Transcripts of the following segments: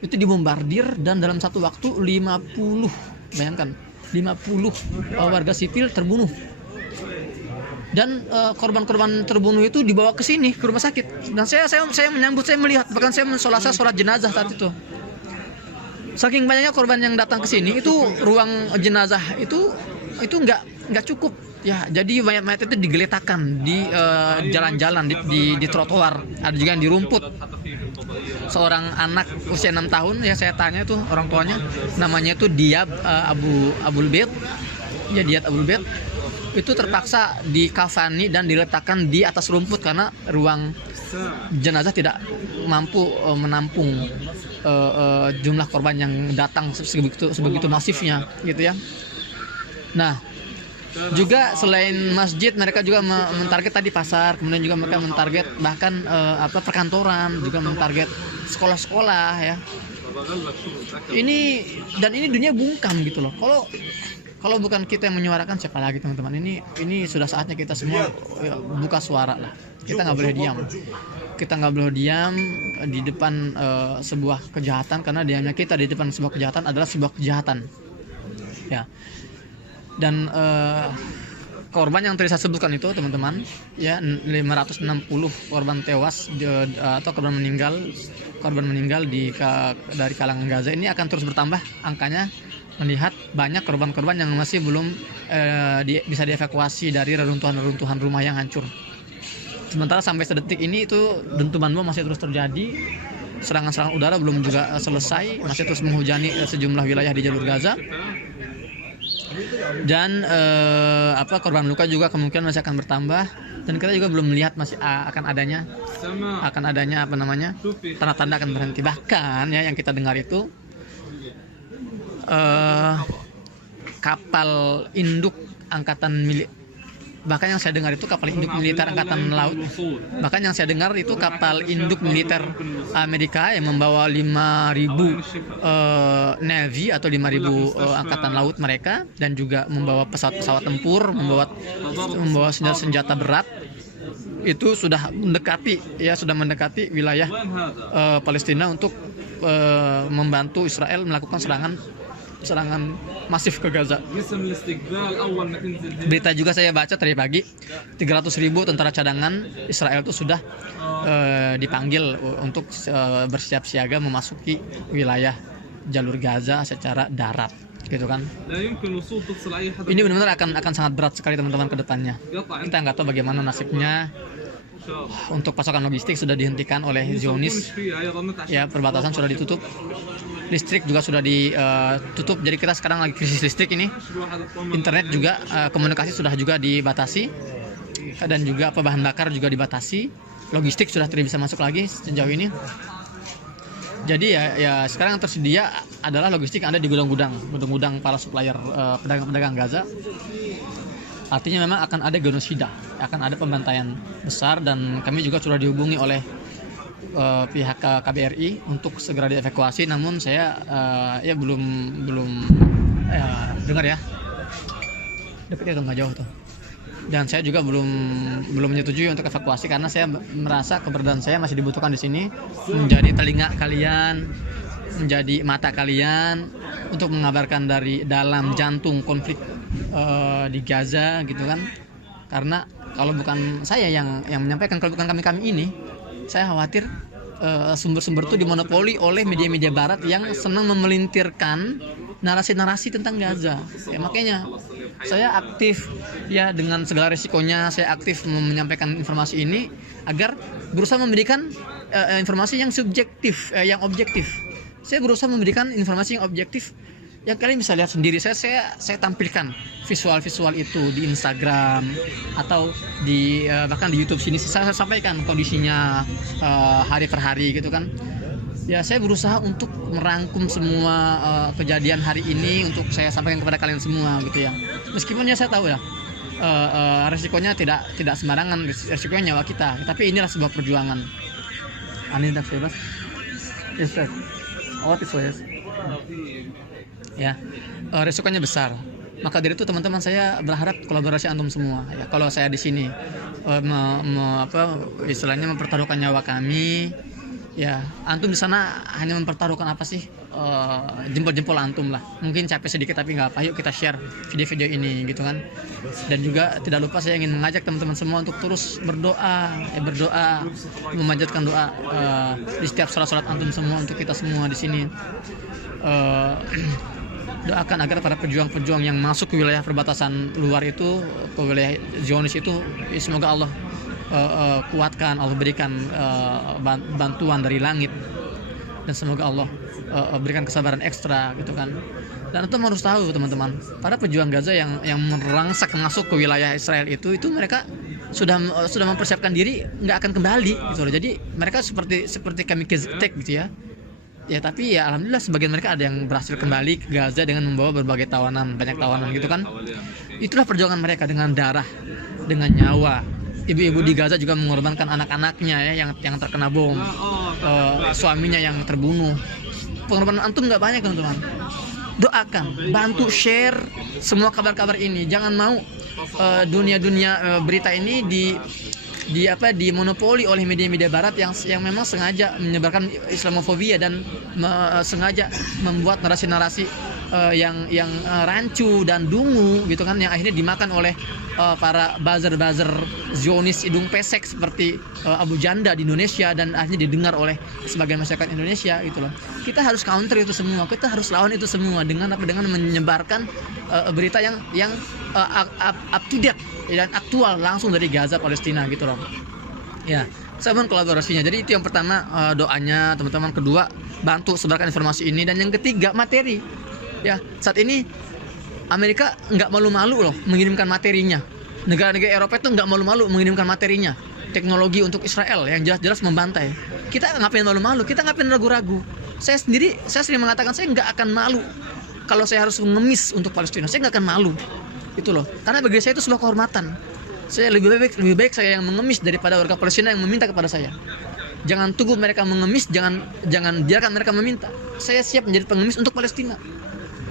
itu dibombardir, dan dalam satu waktu 50, bayangkan 50 warga sipil terbunuh. Dan korban-korban terbunuh itu dibawa ke sini, ke rumah sakit. Dan saya menyambut, saya melihat, bahkan saya sholat jenazah saat itu. Saking banyaknya korban yang datang ke sini, itu ruang jenazah itu nggak cukup. Ya, jadi mayat-mayat itu digeletakkan di jalan-jalan, di trotoar, ada juga yang di rumput. Seorang anak usia 6 tahun, ya saya tanya tuh orang tuanya, namanya tuh Diab Abul Bait. Ya, Diab Abul Bait itu terpaksa dikafani dan diletakkan di atas rumput karena ruang jenazah tidak mampu menampung jumlah korban yang datang sebegitu masifnya, gitu ya. Nah, juga selain masjid, mereka juga mentarget tadi pasar, kemudian juga mereka mentarget bahkan perkantoran, juga mentarget sekolah-sekolah, ya. Ini dunia bungkam gitu loh. Kalau bukan kita yang menyuarakan, siapa lagi, teman-teman? Ini sudah saatnya kita semua buka suara lah. Kita nggak boleh diam. Kita nggak boleh diam di depan sebuah kejahatan, karena diamnya kita di depan sebuah kejahatan adalah sebuah kejahatan. Ya. Dan korban yang tadi saya sebutkan itu, teman-teman, ya, 560 korban tewas atau korban meninggal dari kalangan Gaza. Ini akan terus bertambah angkanya, melihat banyak korban-korban yang masih belum bisa dievakuasi dari reruntuhan rumah yang hancur. Sementara sampai sedetik ini itu dentuman bom masih terus terjadi, serangan-serangan udara belum juga selesai, masih terus menghujani sejumlah wilayah di jalur Gaza. Dan korban luka juga kemungkinan masih akan bertambah, dan kita juga belum melihat masih akan adanya tanda-tanda akan berhenti. Bahkan ya, yang kita dengar itu kapal induk angkatan bahkan yang saya dengar itu kapal induk militer angkatan laut. Bahkan yang saya dengar itu kapal induk militer Amerika yang membawa 5.000 Navy atau 5.000 angkatan laut mereka, dan juga membawa pesawat tempur, membawa senjata berat, itu sudah mendekati wilayah Palestina untuk membantu Israel melakukan serangan masif ke Gaza. Berita juga saya baca tadi pagi, 300.000 tentara cadangan Israel itu sudah dipanggil untuk bersiap siaga memasuki wilayah jalur Gaza secara darat, gitu kan. Ini benar-benar akan sangat berat sekali, teman-teman, ke depannya. Kita nggak tahu bagaimana nasibnya. Untuk pasokan logistik sudah dihentikan oleh Zionis, ya, perbatasan sudah ditutup, listrik juga sudah ditutup. Jadi kita sekarang lagi krisis listrik ini. Internet juga, komunikasi sudah juga dibatasi, dan juga bahan bakar juga dibatasi. Logistik sudah tidak bisa masuk lagi sejauh ini. Jadi ya sekarang yang tersedia adalah logistik yang ada di gudang-gudang para supplier, pedagang Gaza. Artinya memang akan ada genosida, akan ada pembantaian besar, dan kami juga sudah dihubungi oleh pihak KBRI untuk segera dievakuasi. Namun saya belum dengar ya, dekatnya tuh nggak jauh tuh. Dan saya juga belum menyetujui untuk evakuasi, karena saya merasa keberadaan saya masih dibutuhkan di sini, menjadi telinga kalian, menjadi mata kalian, untuk mengabarkan dari dalam jantung konflik di Gaza, gitu kan. Karena kalau bukan saya yang menyampaikan, kalau bukan kami ini, saya khawatir sumber-sumber itu dimonopoli oleh media-media barat yang senang memelintirkan narasi-narasi tentang Gaza. Ya, makanya saya aktif, ya, dengan segala resikonya saya aktif menyampaikan informasi ini agar berusaha memberikan informasi yang subjektif, yang objektif. Saya berusaha memberikan informasi yang objektif. Ya, kalian bisa lihat sendiri, saya tampilkan visual itu di Instagram atau bahkan di YouTube sini. Saya sampaikan kondisinya hari per hari, gitu kan. Ya, saya berusaha untuk merangkum semua kejadian hari ini untuk saya sampaikan kepada kalian semua, gitu ya. Meskipun ya saya tahu ya resikonya tidak sembarangan, resikonya nyawa kita. Tapi inilah sebuah perjuangan. Anidak bebas. Yes, sir. What is this? Ya, resikonya besar. Maka dari itu, teman-teman, saya berharap kolaborasi antum semua. Ya, kalau saya di sini istilahnya mempertaruhkan nyawa kami, Ya, antum di sana hanya mempertaruhkan apa sih? Jempol-jempol antum lah. Mungkin capek sedikit tapi nggak apa. Yuk kita share video-video ini gitu kan. Dan juga tidak lupa saya ingin mengajak teman-teman semua untuk terus berdoa, memanjatkan doa di setiap sholat-sholat antum semua, untuk kita semua di sini. Doakan agar para pejuang-pejuang yang masuk ke wilayah perbatasan luar itu, ke wilayah Zionis itu, semoga Allah kuatkan, Allah berikan bantuan dari langit, dan semoga Allah berikan kesabaran ekstra gitu kan. Dan itu harus tahu teman-teman, para pejuang Gaza yang merangsak masuk ke wilayah Israel itu mereka sudah mempersiapkan diri nggak akan kembali gitu loh. Jadi mereka seperti kamikaze attack gitu ya. Ya tapi ya alhamdulillah sebagian mereka ada yang berhasil kembali ke Gaza dengan membawa berbagai banyak tawanan gitu kan. Itulah perjuangan mereka dengan darah, dengan nyawa. Ibu-ibu di Gaza juga mengorbankan anak-anaknya ya yang terkena bom, suaminya yang terbunuh. Pengorbanan antum nggak banyak teman-teman. Doakan, bantu share semua kabar-kabar ini. Jangan mau dunia berita ini dimonopoli oleh media-media barat yang memang sengaja menyebarkan Islamofobia dan sengaja membuat narasi-narasi yang rancu dan dungu gitu kan, yang akhirnya dimakan oleh para buzzer Zionis hidung pesek seperti Abu Janda di Indonesia, dan akhirnya didengar oleh sebagian masyarakat Indonesia gitu loh. Kita harus counter itu semua, kita harus lawan itu semua dengan menyebarkan berita yang up to date dan aktual langsung dari Gaza Palestina gitu loh. Ya, saya mohon kolaborasinya. Jadi itu yang pertama, doanya teman-teman. Kedua, bantu sebarkan informasi ini. Dan yang ketiga, materi. Ya, saat ini Amerika nggak malu-malu loh mengirimkan materinya. Negara-negara Eropa itu nggak malu-malu mengirimkan materinya, teknologi untuk Israel yang jelas-jelas membantai. Kita ngapain malu-malu? Kita ngapain ragu-ragu? Saya sering mengatakan saya nggak akan malu kalau saya harus mengemis untuk Palestina. Saya nggak akan malu, itu loh. Karena bagi saya itu sebuah kehormatan. Saya lebih baik saya yang mengemis daripada warga Palestina yang meminta kepada saya. Jangan tunggu mereka mengemis, jangan biarkan mereka meminta. Saya siap menjadi pengemis untuk Palestina,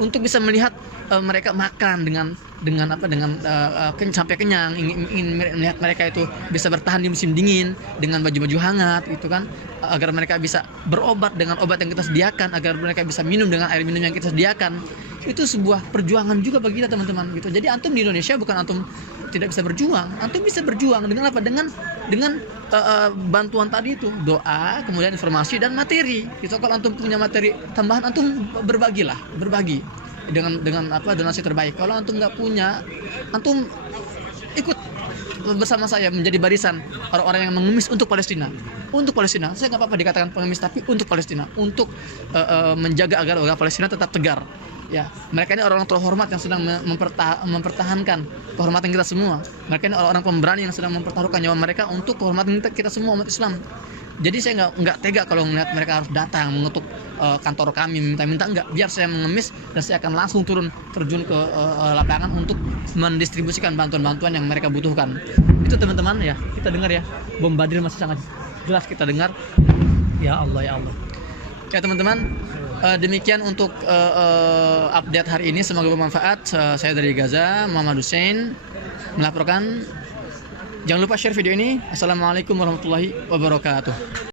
untuk bisa melihat mereka makan dengan sampai kenyang, ingin melihat mereka itu bisa bertahan di musim dingin dengan baju-baju hangat gitu kan, agar mereka bisa berobat dengan obat yang kita sediakan, agar mereka bisa minum dengan air minum yang kita sediakan. Itu sebuah perjuangan juga bagi kita teman-teman gitu. Jadi antum di Indonesia bukan antum tidak bisa berjuang, antum bisa berjuang dengan apa? Dengan bantuan tadi itu, doa, kemudian informasi dan materi. Gitu. Kalau antum punya materi tambahan, antum berbagi dengan donasi terbaik. Kalau antum nggak punya, antum ikut bersama saya menjadi barisan orang-orang yang mengemis untuk Palestina. Saya nggak apa-apa dikatakan pengemis, tapi untuk Palestina, untuk menjaga agar warga Palestina tetap tegar. Ya, mereka ini orang-orang terhormat yang sedang mempertahankan kehormatan kita semua. Mereka ini orang-orang pemberani yang sedang mempertaruhkan nyawa mereka untuk kehormatan kita semua umat Islam. Jadi saya nggak tega kalau melihat mereka harus datang mengetuk kantor kami minta-minta, enggak. Biar saya mengemis dan saya akan langsung terjun ke lapangan untuk mendistribusikan bantuan-bantuan yang mereka butuhkan. Itu teman-teman ya, kita dengar ya, bombardir masih sangat jelas kita dengar. Ya Allah. Ya teman-teman, demikian untuk update hari ini, semoga bermanfaat. Saya dari Gaza, Muhammad Hussein melaporkan. Jangan lupa share video ini. Assalamualaikum warahmatullahi wabarakatuh.